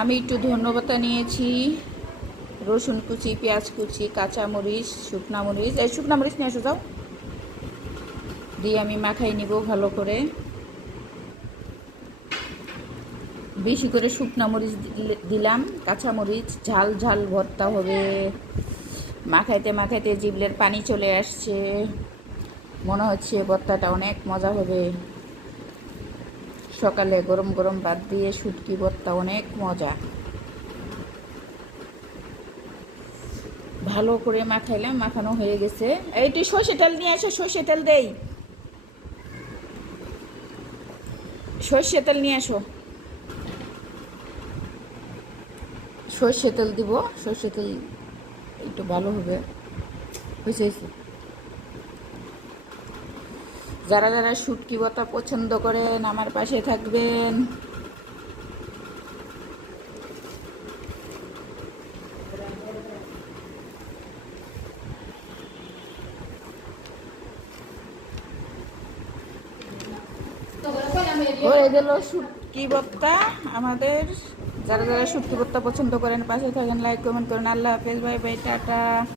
আমি একটু ধন্যবাদ নিয়েছি, রসুন কুচি, পেঁয়াজ কুচি, কাঁচামরিচ, শুকনা মরিচ, এই শুকনা মরিচ নিয়ে আসো যাও, দিয়ে আমি মাখাই নিব ভালো করে। বেশি করে শুকনা মরিচ দিলাম, কাঁচামরিচ, ঝাল ঝাল ভর্তা হবে। মাখাইতে মাখাইতে জিভলের পানি চলে আসছে, মনে হচ্ছে ভর্তাটা অনেক মজা হবে। সকালে গরম গরম ভাত দিয়ে শুটকি ভর্তা অনেক মজা। ভালো করে মাখাইলাম, মাখানো হয়ে গেছে। এইটি সর্ষে তেল নিয়ে আসো, সর্ষে তেল দেই, সর্ষে তেল নিয়ে আসো, সর্ষে তেল দিব, সর্ষে তেল একটু ভালো হবে। হয়েছে। যারা যারা শুটকি ভর্তা পছন্দ করেন আমার পাশে থাকবেন। হয়ে গেল শুটকি ভর্তা আমাদের। যারা যারা শুটকি ভর্তা পছন্দ করেন পাশে থাকেন, লাইক কমেন্ট করেন। আল্লাহ হাফেজ, বাই বাই, টাটা।